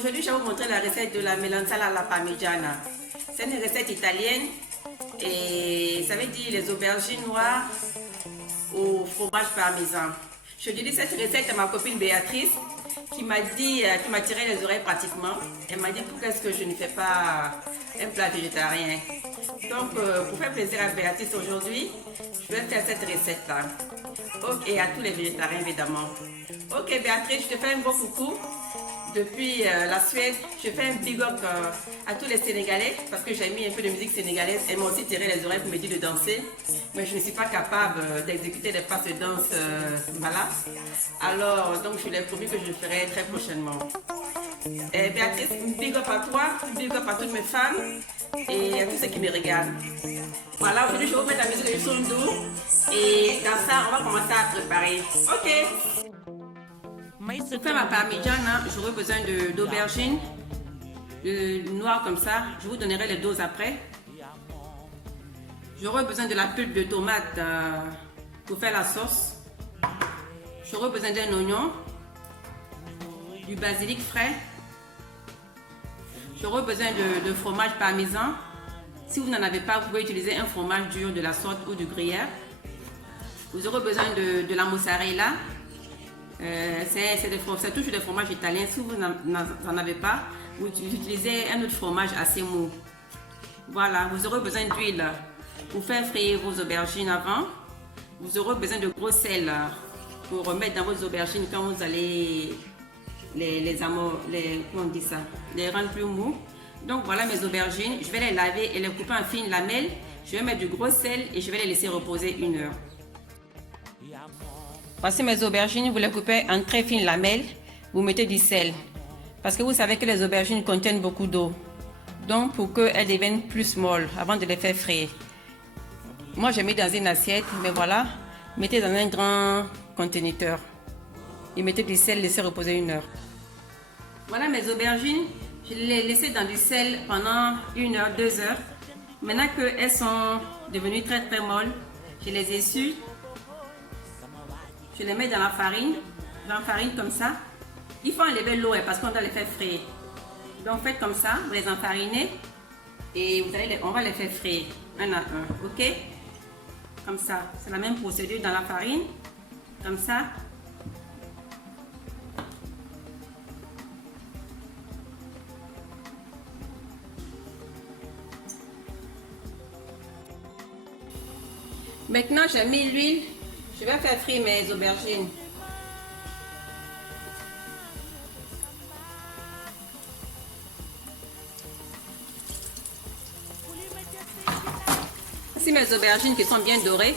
Aujourd'hui, je vais vous montrer la recette de la melanzane alla parmigiana. C'est une recette italienne et ça veut dire les aubergines noires au fromage parmesan. Je dis cette recette à ma copine Béatrice qui m'a tiré les oreilles pratiquement. Elle m'a dit pourquoi est-ce que je ne fais pas un plat végétarien. Donc pour faire plaisir à Béatrice aujourd'hui, je vais faire cette recette là. Ok, et à tous les végétariens évidemment. Ok Béatrice, je te fais un gros coucou. Depuis la Suède, je fais un big up à tous les Sénégalais parce que j'ai mis un peu de musique sénégalaise. Elles m'ont aussi tiré les oreilles pour me dire de danser. Mais je ne suis pas capable d'exécuter des pas de danse voilà. Alors, donc je l'ai promis que je le ferai très prochainement. Béatrice, big up à toi, big up à toutes mes fans et à tous ceux qui me regardent. Voilà, aujourd'hui je vais vous mettre la musique de Sundu et dans ça, on va commencer à préparer. Ok. Pour faire ma parmigiana, j'aurai besoin d'aubergines noires comme ça. Je vous donnerai les doses après. J'aurai besoin de la pulpe de tomate pour faire la sauce. J'aurai besoin d'un oignon, du basilic frais. J'aurai besoin de fromage parmesan. Si vous n'en avez pas, vous pouvez utiliser un fromage dur de la sorte ou du gruyère. Vous aurez besoin de la mozzarella. C'est toujours des fromages italiens. Si vous n'en avez pas, vous utilisez un autre fromage assez mou. Voilà, vous aurez besoin d'huile pour faire frire vos aubergines avant. Vous aurez besoin de gros sel pour remettre dans vos aubergines quand vous allez les rendre plus mous. Donc voilà mes aubergines. Je vais les laver et les couper en fines lamelles. Je vais mettre du gros sel et je vais les laisser reposer 1 heure. Voici mes aubergines, vous les coupez en très fines lamelles, vous mettez du sel. Parce que vous savez que les aubergines contiennent beaucoup d'eau. Donc pour qu'elles deviennent plus molles avant de les faire frire. Moi j'ai mis dans une assiette, mais voilà, mettez dans un grand conteneur. Et mettez du sel, laissez reposer 1 heure. Voilà mes aubergines, je les ai laissées dans du sel pendant 1 heure, 2 heures. Maintenant qu'elles sont devenues très molles, je les essuie. Je les mets dans la farine, j'enfarine comme ça. Il faut enlever l'eau parce qu'on doit les faire frire. Donc faites comme ça, vous les enfarinez et on va les faire frire un à un, ok? Comme ça, c'est la même procédure dans la farine, comme ça. Maintenant j'ai mis l'huile. Je vais faire frire mes aubergines. Voici mes aubergines qui sont bien dorées.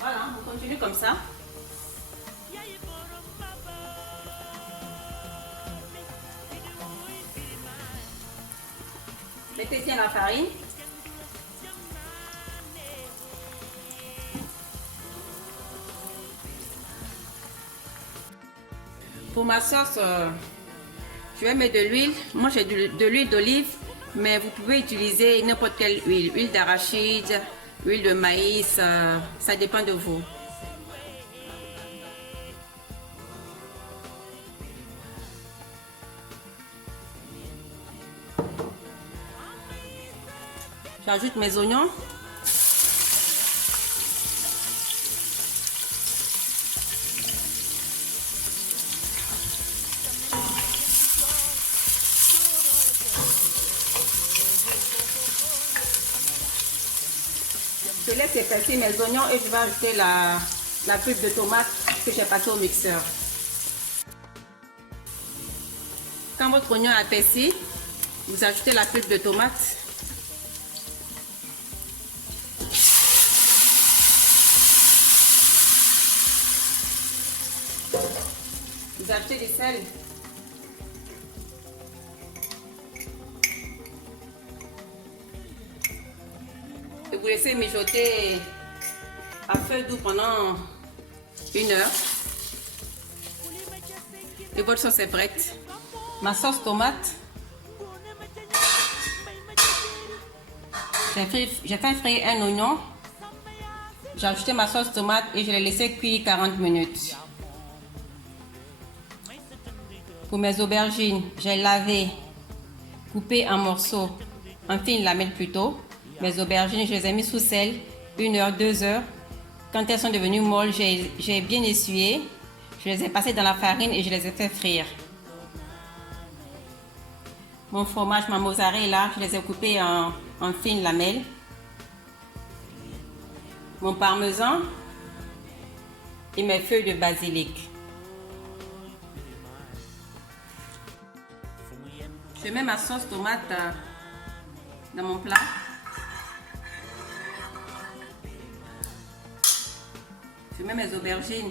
Voilà, on continue comme ça. Mettez bien la farine. Pour ma sauce, je vais mettre de l'huile. Moi j'ai de l'huile d'olive, mais vous pouvez utiliser n'importe quelle huile. Huile d'arachide, huile de maïs, ça dépend de vous. J'ajoute mes oignons. Je laisse épaissir mes oignons et je vais ajouter la pulpe de tomate que j'ai passée au mixeur. Quand votre oignon est épaissi, vous ajoutez la pulpe de tomate. Vous ajoutez du sel. Et vous laissez mijoter à feu doux pendant 1 heure. Et votre sauce est prête. Ma sauce tomate, J'ai fait frire un oignon. J'ai ajouté ma sauce tomate et je l'ai laissé cuire 40 minutes. Pour mes aubergines, j'ai lavé, coupé en morceaux, en fines lamelles plutôt. Mes aubergines, je les ai mis sous sel 1 heure, 2 heures. Quand elles sont devenues molles, j'ai bien essuyé. Je les ai passées dans la farine et je les ai fait frire. Mon fromage, ma mozzarella, je les ai coupés en fines lamelles. Mon parmesan et mes feuilles de basilic. Je mets ma sauce tomate dans mon plat. Je mets mes aubergines.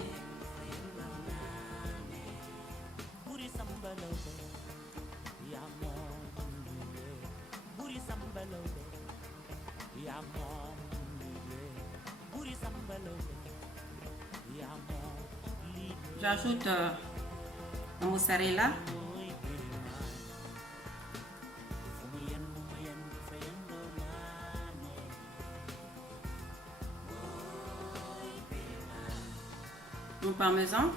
J'ajoute la mozzarella. Mon parmesan.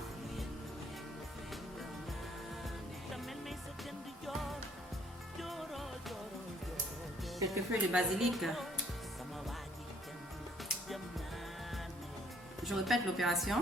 Quelques feuilles de basilic. Je répète l'opération.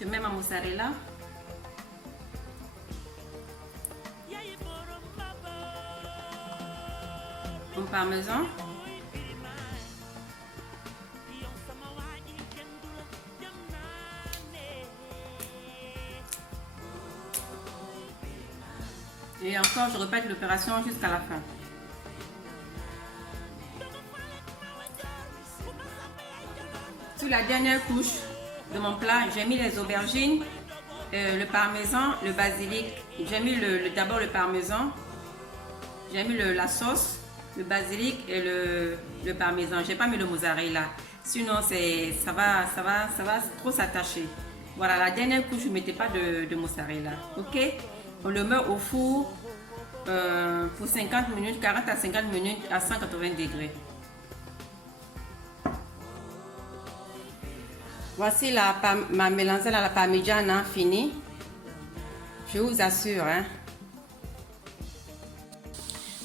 Je mets ma mozzarella. Mon parmesan. Et encore, je répète l'opération jusqu'à la fin. Sur la dernière couche de mon plat, j'ai mis les aubergines, le parmesan, le basilic. J'ai mis d'abord le parmesan, j'ai mis la sauce, le basilic et le parmesan. J'ai pas mis le mozzarella, sinon ça va trop s'attacher. Voilà, la dernière couche, je ne mettais pas de mozzarella. Ok, on le met au four pour 50 minutes, 40 à 50 minutes à 180 degrés. Voici ma mélanzane à la parmigiana finie. Je vous assure. Hein.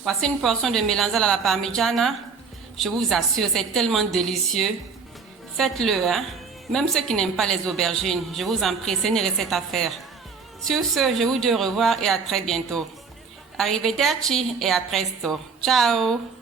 Voici une portion de mélanzane à la parmigiana. Je vous assure, c'est tellement délicieux. Faites-le. Hein. Même ceux qui n'aiment pas les aubergines, je vous en prie, c'est une recette à faire. Sur ce, je vous dis au revoir et à très bientôt. Arrivederci et à presto. Ciao!